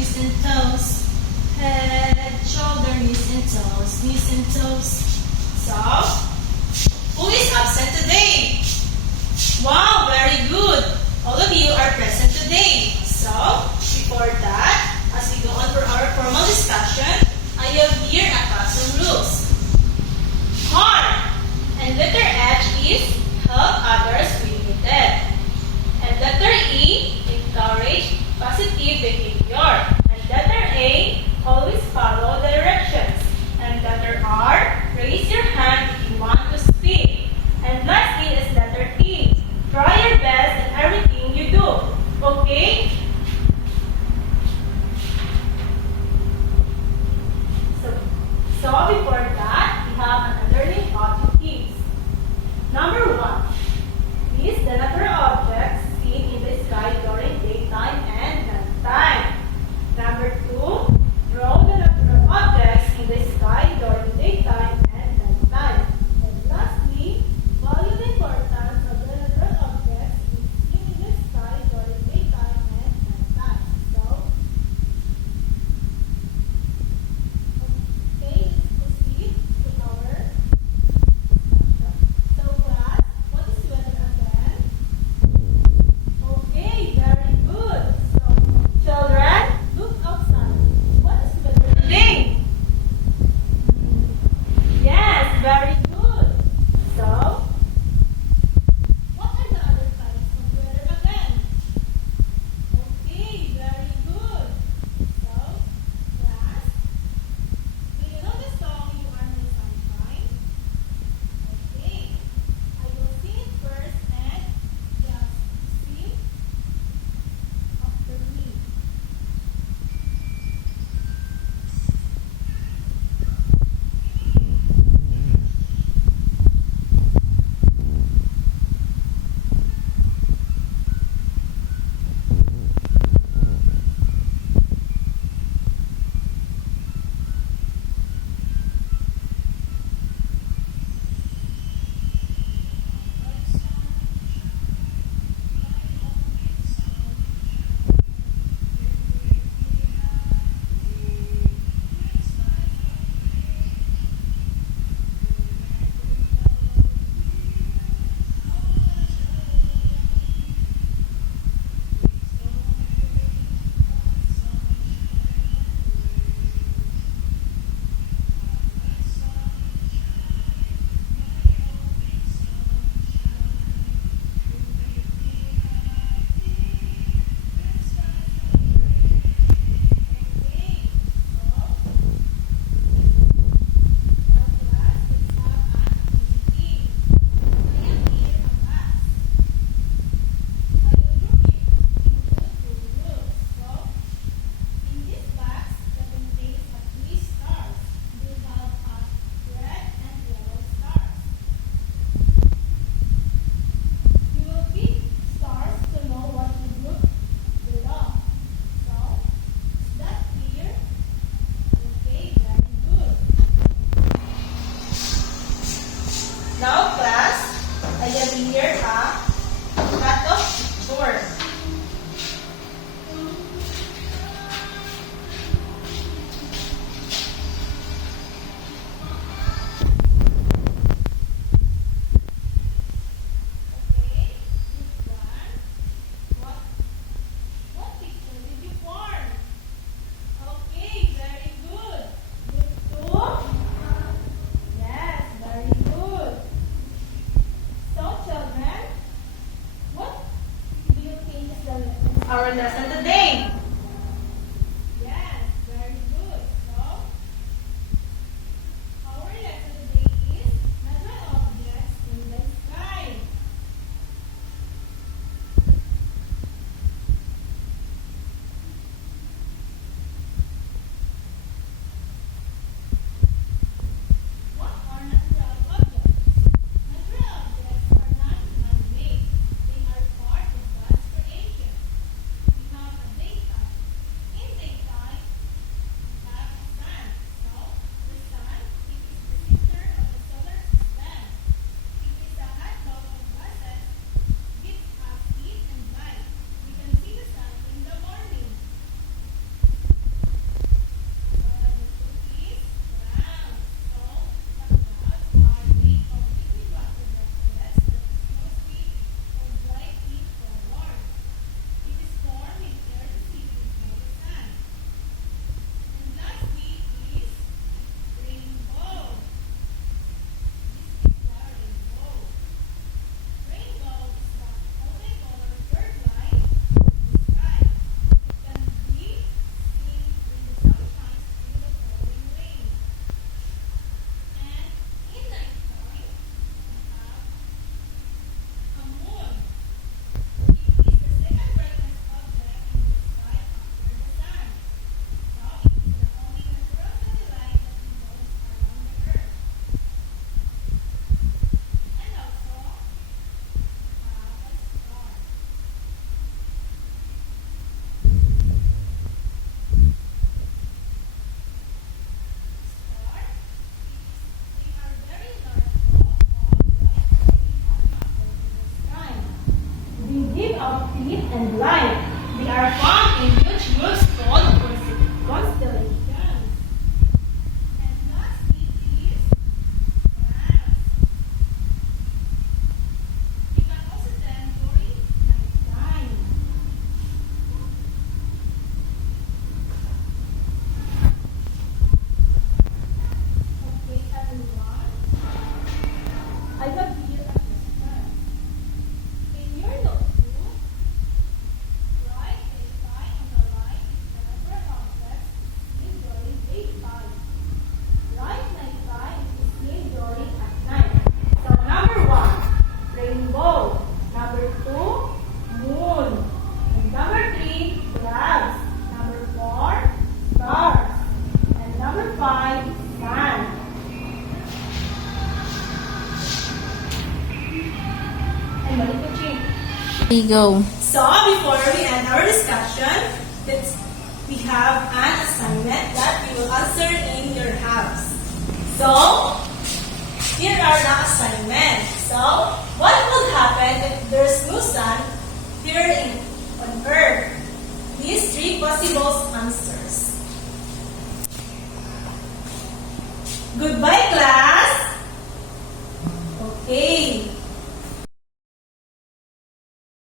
knees and toes. Head, shoulder, knees and toes, knees and toes. So, who is absent today? Wow, very good. All of you are present today. So, before that, as we go on for our formal discussion, I have here a classroom rules. Heart and letter H is help others feel needed. And letter E, encourage positive behavior. And letter A, always follow directions. And letter R, raise your hand if you want to speak. And lastly is letter T, try your best in everything you do. Okay? So before that, we have another learning objectives. Number 1, list the natural objects seen in the sky during daytime and nighttime. Number 2, draw the natural objects in the sky during daytime and nighttime. And lastly, value the importance of the natural objects seen in the sky during daytime and nighttime. So, okay, let's proceed to our discussion. So class, what is weather again? Okay, very good. So, children, look outside. What is weather today? Yes, very good. So, what are the other kinds of weather again? Okay, very good. So, class, do you know the song You Are My Sunshine? Okay, I will sing it first and just sing after me. Now, class, I have here a lot of pictures. Okay, this one. What picture did you form? Okay, very good. Group 2. Yes, very good. So, children, what do you think is our lesson today? Yes, very good. So, our lesson today is natural objects in the sky. What are natural objects? Natural objects are not man-made. They are part of God's creation. We have a daytime and light. They are found in huge groups called constellations. And lastly is planets. You can also then during nighttime. Okay, everyone. I have here a question. In your notebook, write a sign on the right is the number of objects seen during daytime. Write nighttime is seen during at night. So number 1, rainbow. Number 2, moon. And number 3, clouds. Number 4, stars. And number 5, sun. And balik ko, Ching. There you go. So, before we end our discussion, we have an assignment that you will answer in your house. So, here are the assignments. So, what would happen if there's no sun here on Earth? These 3 possible answers. Goodbye, class. Okay.